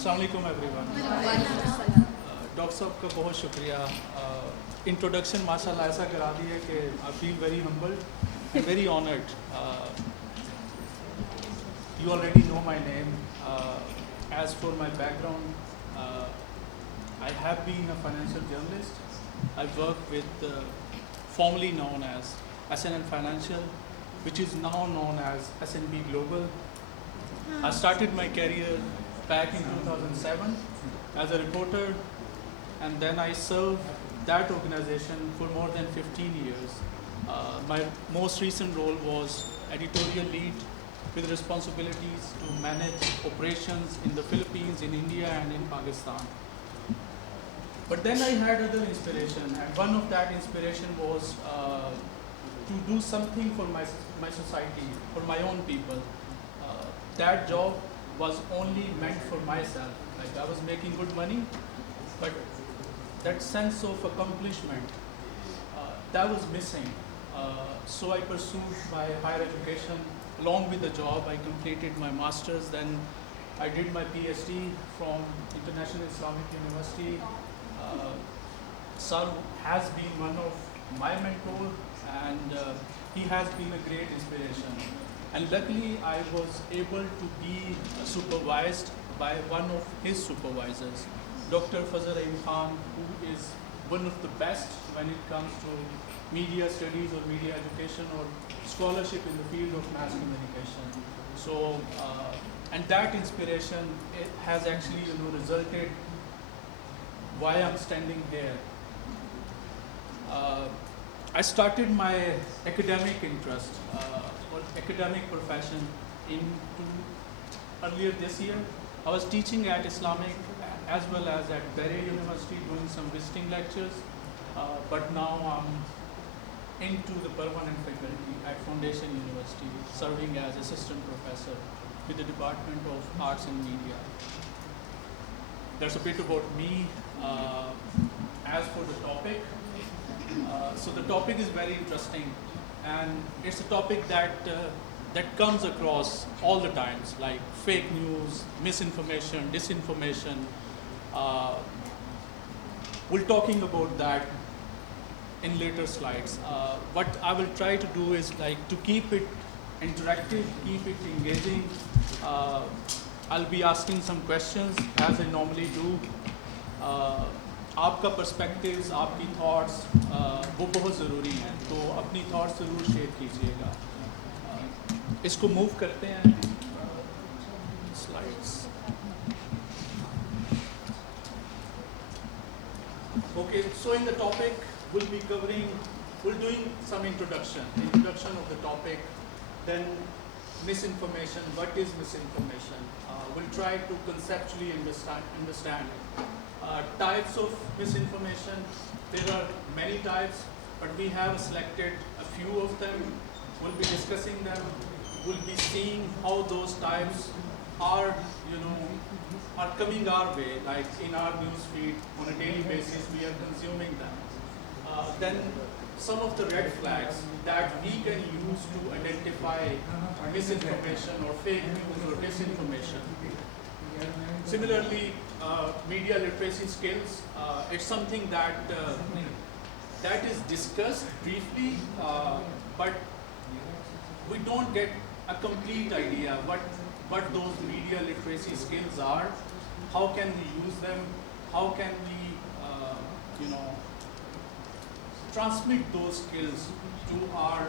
अस्सलाम वालेकुम everyone. Doctor साहब का बहुत शुक्रिया। इंट्रोडक्शन माशाल्लाह ऐसा करा दी है कि I feel very humbled and very honoured. You already know my name. As for my background, I have been a financial journalist. I work with formerly known as SNN Financial, which is now known as SNB Global. I started my career back in 2007 as a reporter, and then I served that organization for more than 15 years. My most recent role was editorial lead with responsibilities to manage operations in the Philippines, in India, and in Pakistan. But then I had other inspiration, and one of that inspiration was to do something for my society, for my own people. That job was only meant for myself. Like, I was making good money, but that sense of accomplishment, that was missing. So I pursued my higher education. Along with the job, I completed my master's. Then I did my PhD from International Islamic University. Sir has been one of my mentors, and he has been a great inspiration. And luckily, I was able to be supervised by one of his supervisors, Dr. Fazal Khan, who is one of the best when it comes to media studies or media education or scholarship in the field of mass communication. So, and that inspiration has actually, resulted why I'm standing here. I started my academic interest or academic profession earlier this year. I was teaching at Islamic as well as at Bahrain University, doing some visiting lectures, but now I'm into the permanent faculty at Foundation University, serving as assistant professor with the Department of Arts and Media. That's a bit about me. As for the topic, so the topic is very interesting, and it's a topic that comes across all the times, like fake news, misinformation, disinformation. We're talking about that in later slides. What I will try to do is to keep it interactive, keep it engaging. I'll be asking some questions as I normally do. आपका पर्सपेक्टिव्स, आपकी थॉट्स वो बहुत ज़रूरी हैं, तो अपनी थॉट्स ज़रूर शेयर कीजिएगा। इसको मूव करते हैं slides. Okay, so in the topic we're doing some introduction of the topic, then misinformation. What is misinformation? We'll try to conceptually understand types of misinformation. There are many types, but we have selected a few of them. We'll be discussing them. We'll be seeing how those types are coming our way, like in our news feed on a daily basis. We are consuming them. Then some of the red flags that we can use to identify misinformation or fake news or disinformation. Similarly, media literacy skills, it's something that is discussed briefly, but we don't get a complete idea what those media literacy skills are, how can we use them, how can we transmit those skills to our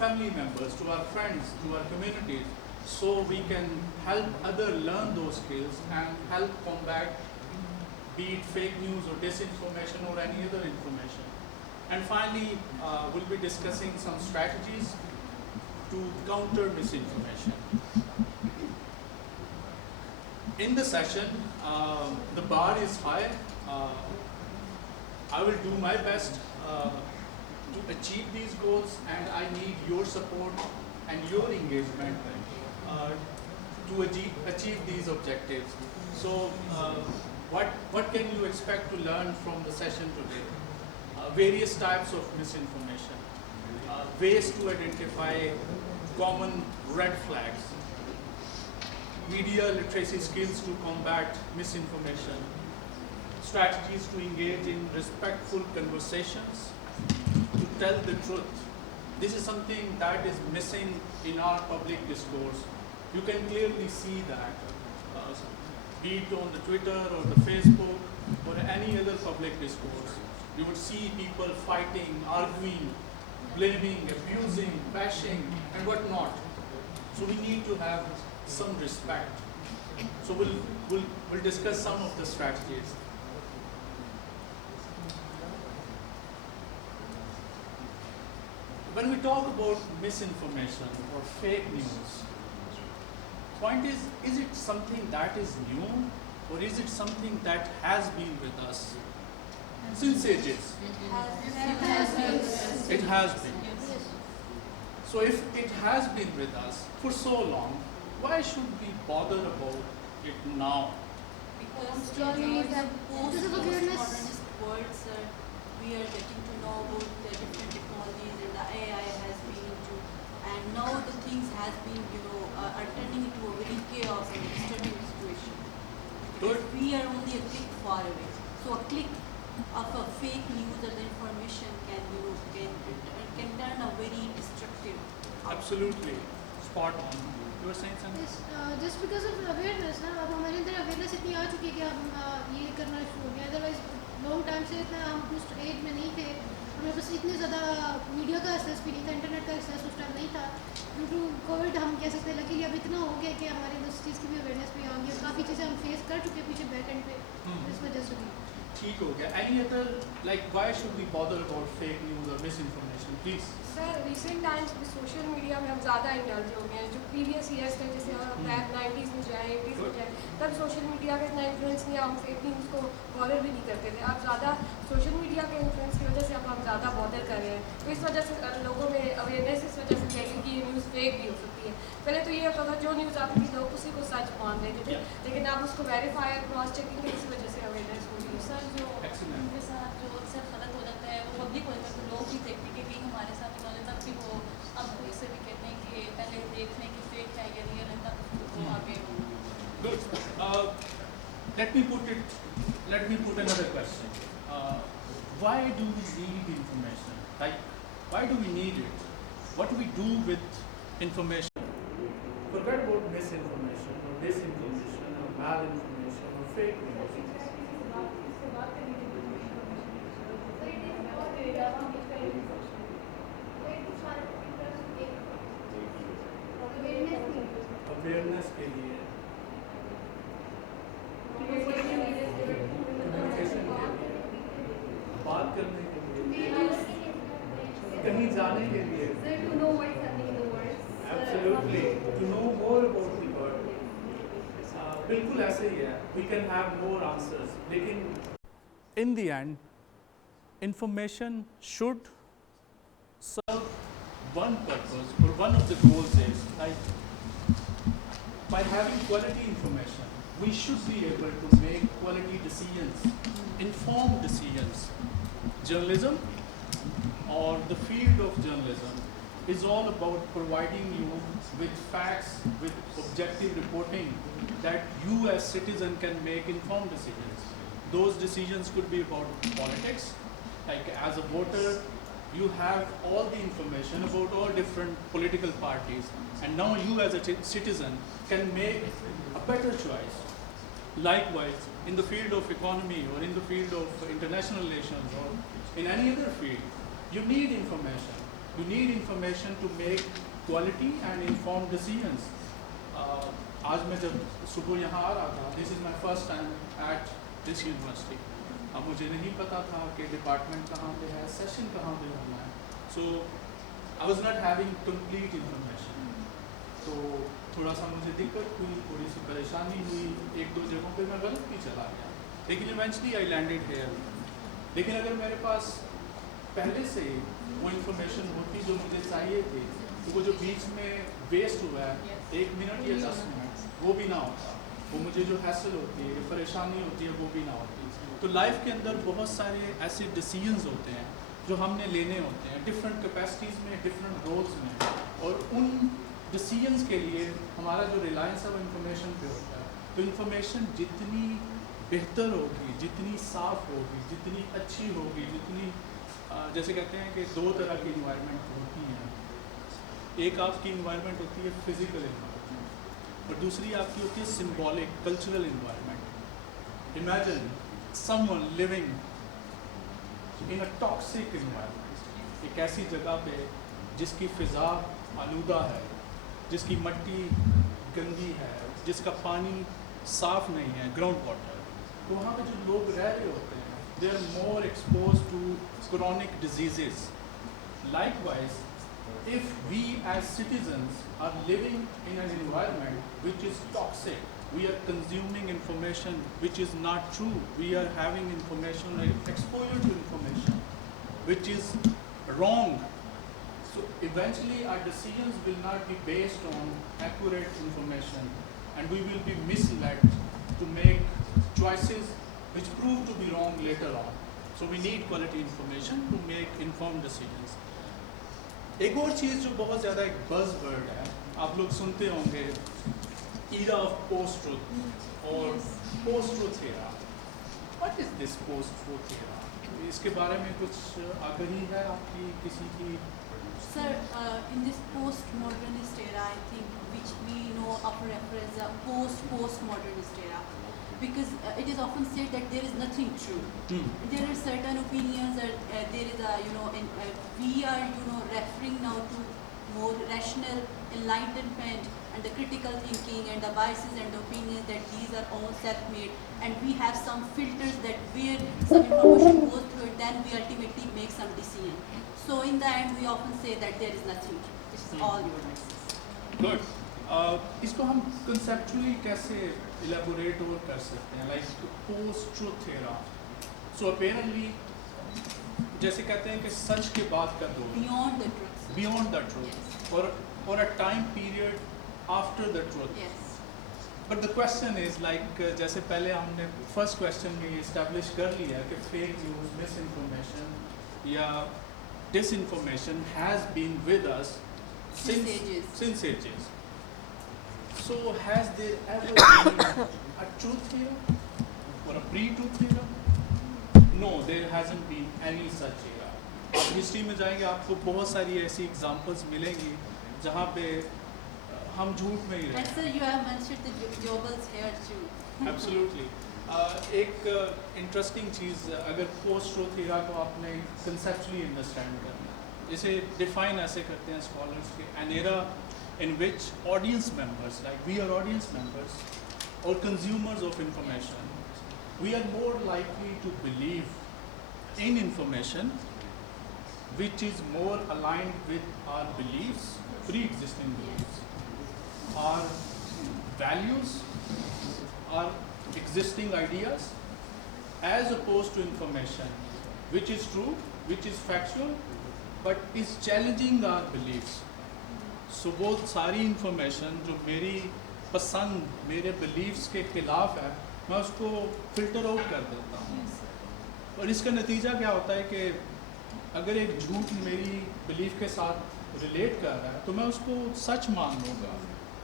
family members, to our friends, to our communities, so we can help others learn those skills and help combat, be it fake news or disinformation or any other information. And finally, we'll be discussing some strategies to counter misinformation. In the session, the bar is high. I will do my best to achieve these goals, and I need your support and your engagement to achieve these objectives. So, what can you expect to learn from the session today? Various types of misinformation, ways to identify common red flags, media literacy skills to combat misinformation, strategies to engage in respectful conversations, to tell the truth. This is something that is missing in our public discourse. You can clearly see that, be it on the Twitter or the Facebook or any other public discourse. You would see people fighting, arguing, blaming, abusing, bashing, and whatnot. So we need to have some respect. So we'll discuss some of the strategies. When we talk about misinformation or fake news, point is it something that is new, or is it something that has been with us since ages? It has been. So if it has been with us for so long, why should we bother about it now? Because post-modernist world, sir, we are getting to know about the different technologies and the AI has been into, and now the things has been, are turning into a very chaos and disturbing situation. Because we are only a click far away. So a click of a fake news or the information can turn a very destructive. Absolutely, spot on. You were saying something? Yes, just because of awareness ना अब हमारे अंदर awareness इतनी आ चुकी है कि हम ये करना शुरू हो गया. Otherwise long time से इतना हम उस एज में नहीं थे. हमें बस इतने ज़्यादा मीडिया का एक्सेस भी नहीं था, इंटरनेट का एक्सेस उस टाइम नहीं था. ड्यू टू कोविड हम कह सकते हैं लकीली अब इतना हो गया कि हमारे उस चीज़ की भी अवेयरनेस भी आ गई. काफ़ी चीज़ें हम फेस कर चुके हैं पीछे बैक एंड पे, इस वजह से भी. ठीक हो गया. Any other, like, why should we bother about fake news or misinformation? Please. Sir recent times में सोशल मीडिया में हम ज़्यादा इंडल्ज हो गए हैं. जो प्रीवियस ईयर्स थे, जैसे हम बैक 90s में जाए 80s में जाए, तब सोशल मीडिया का इतना इन्फ्लुएंस नहीं, हम फेक न्यूज़ को बॉदर भी नहीं करते थे. अब ज़्यादा सोशल मीडिया के इन्फ्लुएंस की वजह से अब हम ज़्यादा बॉदर कर रहे हैं. तो इस वजह से लोगों में अवेयरनेस इस वजह से फैली कि ये न्यूज़ फेक भी हो सकती है. पहले तो ये होता था जो न्यूज़ आती थी लोग उसी को सच मान लेते थे, लेकिन अब उसको वेरीफाई और क्रॉस चेकिंग की इस वजह से अवेयरनेस हो रही है. सर जो उनके साथ जो अक्सर गलत हो जाता है वो पब्लिक हो जाता है, तो लोग भी देखते हैं कि कहीं हमारे साथ इन्होंने तब भी वो अब इससे भी कहते हैं कि पहले देख लें कि फेक है या रियल है तब वो आगे. Good. Let me put another question. Why do we need information? Like, why do we need it? What do we do with information? Forget about misinformation or disinformation or malinformation or fake news. Awareness के लिए, कम्युनिकेशन के लिए, बात करने के लिए, कहीं जाने के लिए. Absolutely, to know more about the world. बिल्कुल ऐसे ही है. We can have more answers. लेकिन in the end, information should serve one purpose, or one of the goals is, like, by having quality information, we should be able to make quality decisions, informed decisions. Journalism, or the field of journalism, is all about providing you with facts, with objective reporting, that you as citizen can make informed decisions. Those decisions could be about politics, like as a voter, you have all the information about all different political parties, and now you as a citizen can make a better choice. Likewise, in the field of economy or in the field of international relations or in any other field, you need information. You need information to make quality and informed decisions. आज मैं जब सुबह यहाँ आ रहा था, this is my first time at this university. अब मुझे नहीं पता था कि डिपार्टमेंट कहाँ पे है, सेशन कहाँ पे होना है. So I was not having complete information. तो थोड़ा सा मुझे दिक्कत हुई, थोड़ी सी परेशानी हुई, एक दो जगहों पे मैं गलत भी चला गया, लेकिन इवेंचुअली आई लैंडेड हियर. लेकिन अगर मेरे पास पहले से वो इन्फॉर्मेशन होती जो मुझे चाहिए थी, तो वो जो बीच में वेस्ट हुआ है 1 मिनट या 10 मिनट, वो भी ना होता. वो मुझे जो हैसल होती है, परेशानी होती है, वो भी ना होती. तो लाइफ के अंदर बहुत सारे ऐसे डिसीजंस होते हैं जो हमने लेने होते हैं डिफरेंट कैपेसिटीज़ में, डिफरेंट रोल्स में, और उन डिसीजंस के लिए हमारा जो रिलायंस है वो इंफॉर्मेशन पे होता है। तो इंफॉर्मेशन जितनी बेहतर होगी, जितनी साफ़ होगी, जितनी अच्छी होगी, जितनी जैसे कहते हैं कि दो तरह की इन्वायरमेंट होती हैं। एक आपकी इन्वायरमेंट होती है फिज़िकल इन्वायरमेंट और दूसरी आपकी होती है symbolic cultural environment. Imagine someone living in a toxic environment, एक ऐसी जगह पे जिसकी फ़िज़ा आलूदा है, जिसकी मिट्टी गंदी है, जिसका पानी साफ़ नहीं है, ग्राउंड वाटर। तो वहाँ पे जो लोग रह रहे होते हैं they are more expose to chronic diseases. Likewise, if we as citizens are living in an environment which is toxic, we are consuming information which is not true, we are having information, like exposure to information which is wrong. So eventually our decisions will not be based on accurate information and we will be misled to make choices which prove to be wrong later on. So we need quality information to make informed decisions. एक और चीज़ जो बहुत ज़्यादा एक buzz word है, आप लोग सुनते होंगे era of post truth और post truth era. What is this post truth era? इसके बारे में कुछ आगाही है आपकी किसी की? Sir, in this post-modernist era, I think, which we know of reference as post-modernist era, because it is often said that there is nothing true. There are certain opinions, there is a, we are, referring now to more rational enlightenment and the critical thinking and the biases and the opinions that these are all self-made, and we have some filters that where some information goes through and then we ultimately make some decision. So in the end, we often say that there is nothing true. This is all your analysis. Good. इसको हम conceptually कैसे elaborate और कर सकते हैं, like post-truth era. So apparently, जैसे कहते हैं कि सच के बाद का दौर, Beyond the truth. beyond the truth, Yes. or a time period after the truth. Yes. But the question is like जैसे पहले हमने first question में establish कर लिया कि fake news, misinformation या disinformation has been with us since ages. So has there ever been a truth era or a pre-truth era? No, there hasn't been any such era. आप हिस्ट्री में जाएंगे आपको बहुत सारी ऐसी एग्जांपल्स मिलेंगी जहाँ पे हम झूठ में ही रहे. And sir, you have mentioned the globals here too. Absolutely. एक इंटरेस्टिंग चीज़, अगर पोस्ट ट्रूथ एरा को आपने कंसेप्चुअली अंडरस्टैंड करना है, इसे डिफाइन ऐसे करते हैं स्कॉलर्स के, an era in which audience members, like we are audience members or consumers of information, we are more likely to believe in information which is more aligned with our beliefs, pre-existing beliefs, our values, our existing ideas, as opposed to information which is true, which is factual, but is challenging our beliefs. So वो सारी इंफॉर्मेशन जो मेरी पसंद, मेरे बिलीव्स के खिलाफ है, मैं उसको फिल्टर आउट कर देता हूँ. और इसका नतीजा क्या होता है कि अगर एक झूठ मेरी बिलीफ के साथ रिलेट कर रहा है तो मैं उसको सच मान लूँगा.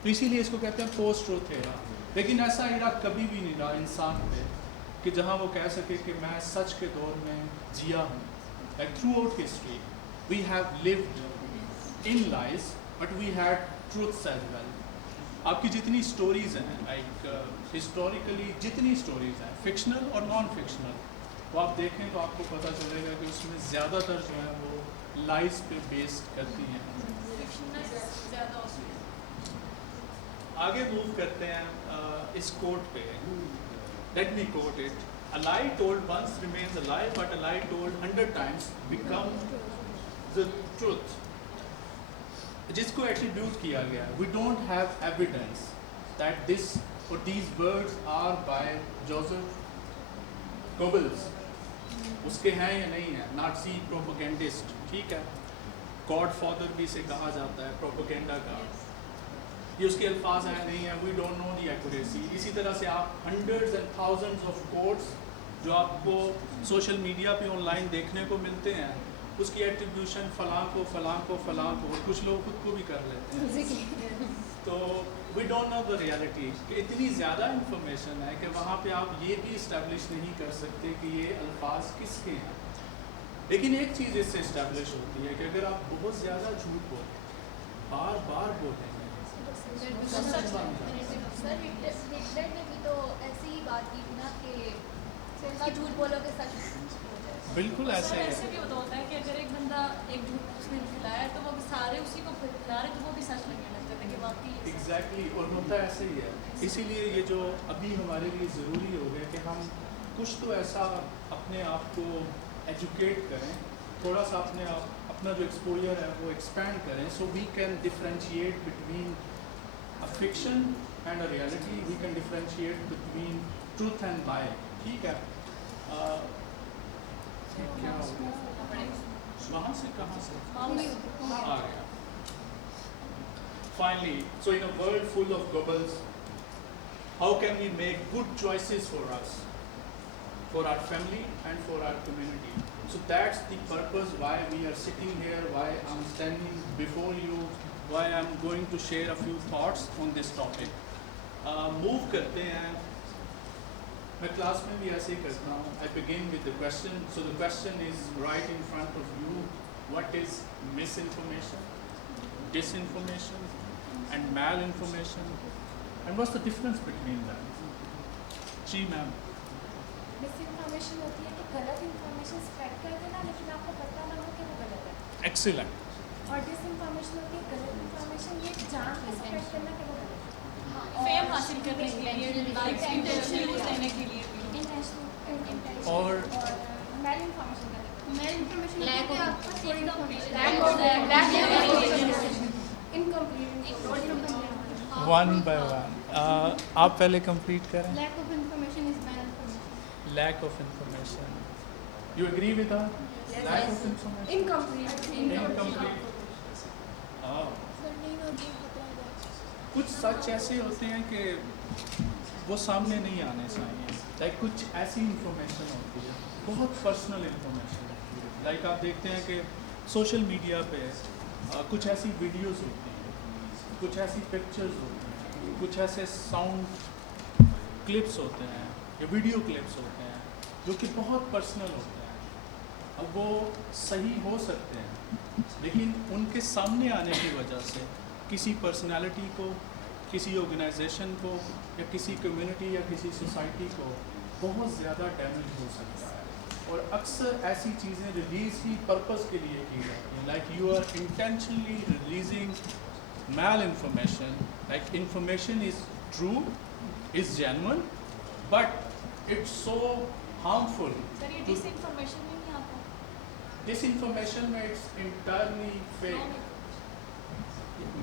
तो इसीलिए इसको कहते हैं पोस्ट ट्रूथ एरा. लेकिन ऐसा एरा कभी भी नहीं रहा इंसान पे कि जहाँ वो कह सके कि मैं सच के दौर में जिया हूँ. Like throughout history we have lived in lies but we had truths as well. आपकी जितनी स्टोरीज हैं, लाइक हिस्टोरिकली जितनी स्टोरीज हैं, फिक्शनल और नॉन फिक्शनल, वो आप देखें तो आपको पता चलेगा कि उसमें ज़्यादातर जो है वो लाइज पे बेस्ड करती हैं. आगे मूव करते हैं इस कोट पे. Let me quote it. A lie told once remains a lie, but a lie told 100 times becomes the truth. जिसको एट्रीब्यूट किया गया है. We don't have evidence that this or these words are by Joseph Goebbels. उसके हैं या नहीं है, Nazi propagandist, ठीक है, गॉड फादर भी इसे कहा जाता है प्रोपेगेंडा का. ये उसके अल्फाज हैं नहीं है, we don't know the accuracy. इसी तरह से आप hundreds and thousands of quotes जो आपको सोशल मीडिया पे ऑनलाइन देखने को मिलते हैं, उसकी एट्रीब्यूशन फलां को और कुछ लोग खुद को भी कर लेते हैं। तो we don't know the reality कि इतनी ज़्यादा इंफॉर्मेशन है कि वहाँ पे आप ये भी इस्टेब्लिश नहीं कर सकते कि ये अल्फाज किसके हैं। लेकिन एक चीज़ इससे इस्टेब्लिश होती है कि अगर आप बहुत ज़्यादा झूठ बोलें, बार बार बोलेंगे, सर हिटलर ने भी तो ऐसी ही बात की थी ना कि जितना झूठ बोलोगे सच हो जाएगा। बिल्कुल ऐसे सर है। ऐसे भी होता है कि अगर एक बंदा एक झूठ उसने फैलाया तो वो सारे उसी को फैला रहे तो वो भी सच लगने लगता है कि वाकई ये सच है। एग्जैक्टली और होता ऐसे ही है। इसीलिए ये जो अभी हमारे लिए ज़रूरी हो गया कि हम कुछ तो ऐसा अपने आप को एजुकेट करें, थोड़ा सा अपना जो एक्सपोजर है वो एक्सपैंड करें, so we can differentiate between a fiction and a reality, we can differentiate between truth and lie. ठीक है, क्या हो गया? वहाँ से कहाँ से आ गया? Finally, so in a world full of bubbles, how can we make good choices for us, for our family and for our community? So that's the purpose why we are sitting here, why I'm standing before you, why I'm going to share a few thoughts on this topic. Move करते हैं, मैं क्लास में भी ऐसे ही करता हूँ. I begin with the question. So the question is right in front of you. What is misinformation, disinformation, and malinformation? And what's the difference between them? जी ma'am. Misinformation होती है कि गलत इन्फॉर्मेशन स्प्रेड कर देना लेकिन आपको पता ना हो कि वो गलत है। Excellent. और डिसइन्फॉर्मेशन होती है गलत इन्फॉर्मेशन ये जान के स्प्रेड करना कि वो गलत है। फेम हासिल करने के लिए, लाइक्स, इंटेंशनल यूज लेने के लिए भी। और मैल इन्फॉर्मेशन का मैं इन्फॉर्मेशन Lack of आपका थोड़ी इन्फॉर्मेशन वन बाय वन आप पहले कंप्लीट करें. Lack of information is bad information. Lack of information. You agree with that? Yes, Lack yes. of information. Incomplete. हाँ. कुछ सच ऐसे होते हैं कि वो सामने नहीं आने चाहिए. लाइक कुछ ऐसी इंफॉर्मेशन होती है, बहुत पर्सनल इंफॉर्मेशन होती है. लाइक आप देखते हैं कि सोशल मीडिया पे कुछ ऐसी वीडियोस होती हैं, कुछ ऐसी पिक्चर्स होती हैं, कुछ ऐसे साउंड क्लिप्स होते हैं या वीडियो क्लिप्स होते हैं जो कि बहुत पर्सनल होते हैं. अब वो सही हो सकते हैं लेकिन उनके सामने आने की वजह से किसी पर्सनालिटी को, किसी ऑर्गेनाइजेशन को या किसी कम्युनिटी या किसी सोसाइटी को बहुत ज़्यादा डैमेज हो सकता है. और अक्सर ऐसी चीज़ें रिलीज़ ही पर्पस के लिए की जाती हैं. Like you are intentionally releasing mal information. Like information is true, is genuine, but it's so harmful. Sir ये डिसइन्फॉर्मेशन में नहीं आता। डिसइंफॉर्मेशन में it's internally fake.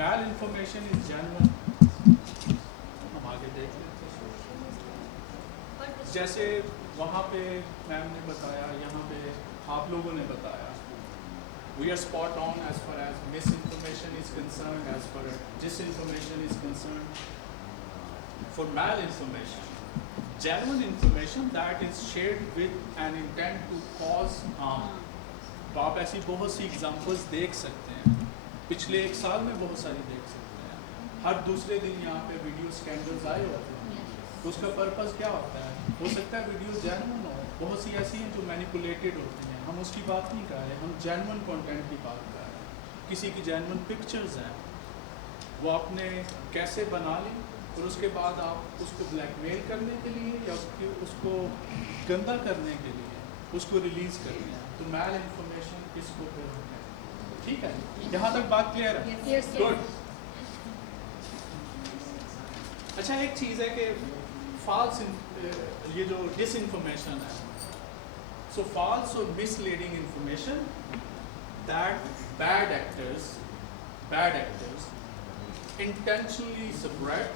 Mal information is genuine. हम आगे देख लेते हैं. जैसे वहाँ पे मैम ने बताया, यहाँ पे आप लोगों ने बताया, we are spot on as far as misinformation is concerned, as far as disinformation is concerned. For malinformation, genuine information that is shared with an intent to cause harm. तो आप ऐसी बहुत सी एग्जांपल्स देख सकते हैं, पिछले एक साल में बहुत सारी देख सकते हैं. हर दूसरे दिन यहाँ पे वीडियो स्कैंडल्स आए होते हैं. तो उसका पर्पस क्या होता है? हो सकता है वीडियो जेन्युइन हो, बहुत सी ऐसी हैं जो मैनिपुलेटेड होती हैं, हम उसकी बात नहीं कर रहे, हम जेन्युइन कंटेंट की बात कर रहे हैं. किसी की जेन्युइन पिक्चर्स हैं, वो आपने कैसे बना ली और उसके बाद आप उसको ब्लैकमेल करने के लिए या उसको गंदा करने के लिए उसको रिलीज़ कर रहे हैं. तो मैल इंफॉर्मेशन किसको फिर है? ठीक है, यहाँ तक बात क्लियर है? Yes, yes. गुड. अच्छा, एक चीज़ है कि फॉल्स, ये जो डिसइंफॉर्मेशन है, सो फॉल्स और misleading information that bad actors intentionally spread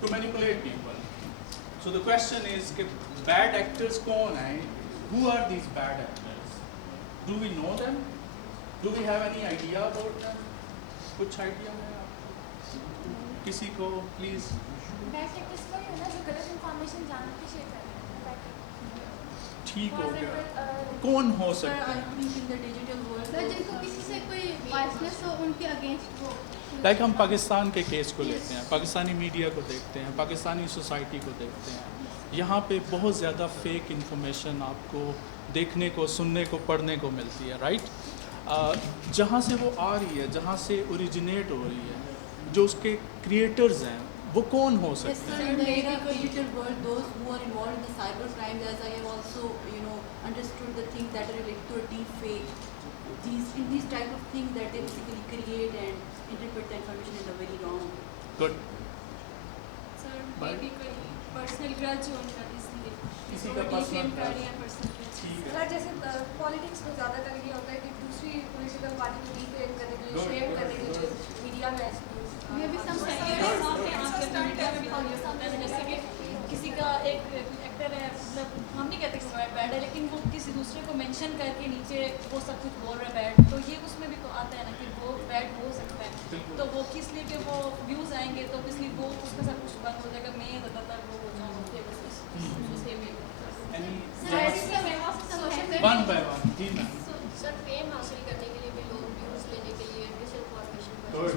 to manipulate people. So the question is कि bad actors कौन हैं? Who are these bad actors? Do we know them? Do we have any idea about them? कुछ idea है आपको? किसी को please. Bad actors वही है ना जो गलत इन्फॉर्मेशन जान के शेयर कर रहे हैं. ठीक हो गया, कौन हो Sir, सकता I है? think in the digital world, मतलब जिनको किसी से कोई बायसनेस हो उनके अगेंस्ट वो लाइक हम पाकिस्तान के केस को लेते हैं, पाकिस्तानी मीडिया को देखते हैं, पाकिस्तानी सोसाइटी को देखते हैं, यहाँ पे बहुत ज़्यादा फेक इन्फॉर्मेशन आपको देखने को, सुनने को, पढ़ने को मिलती है, राइट? जहाँ से वो आ रही है, जहाँ से ओरिजिनेट हो रही है, जो उसके क्रिएटर्स हैं, वो कौन हो yes, सकते sir, हैं? in the digital world, those who are involved in the cyber crimes, as I have also, understood the things that are related to a deep fake, these type of things that they basically create and interpret the information in a very wrong. Good. Sir Bye. May be कोई personal grudge हो उनका, इसलिए किसी का defame personal कर grudge। रही है personal grudge. ठीक है। मतलब जैसे पॉलिटिक्स में ज़्यादातर ये होता है कि दूसरी पॉलिटिकल पार्टी को डिफेम करने के लिए, Good, शेम good, करने के लिए good. मीडिया में ये भी some जैसे कि किसी का एक एक्टर है, मतलब हम नहीं कहते कि बैड है, लेकिन वो किसी दूसरे को मेंशन करके नीचे वो सब कुछ बोल रहा है बैड, तो ये उसमें भी तो आता है ना कि वो बैड हो सकता है, बिल्कुल। तो वो किस लिए कि वो व्यूज़ आएंगे, तो इसलिए वो उसके साथ कुछ बंद हो जाएगा। मैं ज़्यादातर वो हो जाऊँगी बस उसे में वन बाय वन, जी मैम। सर फेम हासिल करने के लिए भी लोग व्यूज लेने के लिए मिसइंफॉर्मेशन Good.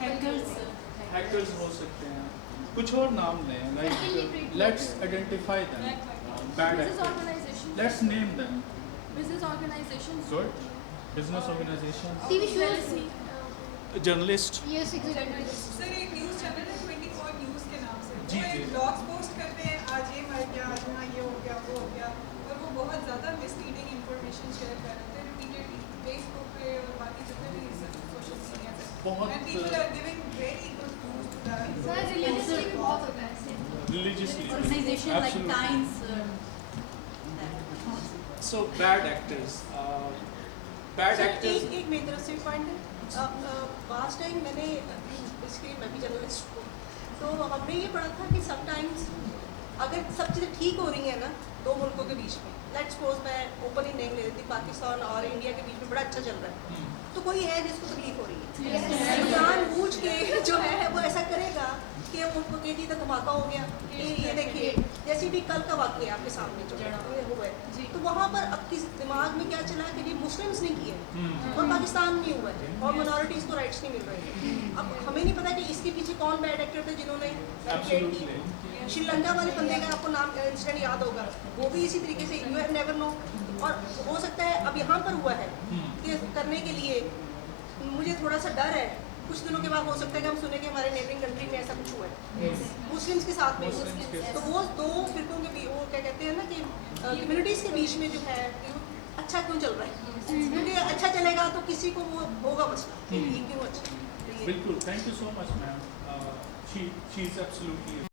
Hackers, हैकर्स हो सकते हैं, कुछ और नाम लें, like let's identify them, bad actors, let's name them. Business organisation good. Business organisation, TV shows journalist, yes exactly sir एक न्यूज़ चैनल है 24 न्यूज़ के नाम से, जी, वो जी। एक ब्लॉग्स पोस्ट करते हैं, आज ये मर गया, आज वहाँ ये हो गया, वो हो गया, और वो बहुत ज़्यादा मिसलीडिंग इंफॉर्मेशन शेयर कर रहे थे रिपीटेडली फेसबुक पे और बाकी जितने भी सोशल मीडिया पे, बहुत and people are giving very good news to that. Sir religiously भी बहुत होता है ऐसे religiously, organization like absolutely. Times. So bad actors, bad sir actors. एक मेरी तरफ से पॉइंट है, लास्ट टाइम मैंने बेसिकली मैं भी जर्नलिस्ट हूँ, तो हमने ये पढ़ा था कि समटाइम्स अगर सब चीज़ें ठीक हो रही हैं ना दो मुल्कों के बीच में, लेट्स सपोज मैं ओपन ही नेम ले लेती, पाकिस्तान और इंडिया के बीच में बड़ा अच्छा चल रहा है, तो कोई है जिसको तकलीफ हो रही है, तो जानबूझ के जो है वो ऐसा करेगा कि हम उनको कह दी तो धमाका हो गया, ये देखिए जैसे भी कल का वाक़या आपके सामने जो हुआ है, तो वहाँ पर अब किस दिमाग में क्या चला कि ये मुस्लिम्स ने किए और पाकिस्तान में हुआ है और माइनॉरिटीज़ को राइट्स नहीं मिल रहे हैं। अब हमें नहीं पता कि इसके पीछे कौन बैड एक्टर थे जिन्होंने क्रिएट की। श्रीलंका वाले बंदे का आपको नाम इंसिडेंट याद होगा, वो भी इसी तरीके से, यू हैव नेवर नो, और हो सकता है अब यहाँ पर हुआ है कि करने के लिए मुझे थोड़ा सा डर है, कुछ दिनों के बाद हो सकता है कि हम सुने कि हमारे नेबरिंग कंट्री में ऐसा कुछ हुआ है मुस्लिम्स के साथ में, तो वो दो फिरकों के बीच, वो क्या कहते हैं ना कि कम्युनिटीज़ के बीच में जो है अच्छा क्यों चल रहा है, क्योंकि अच्छा चलेगा तो किसी को वो होगा मसला कि ये क्यों अच्छा। बिल्कुल, thank you so much ma'am, she is absolutely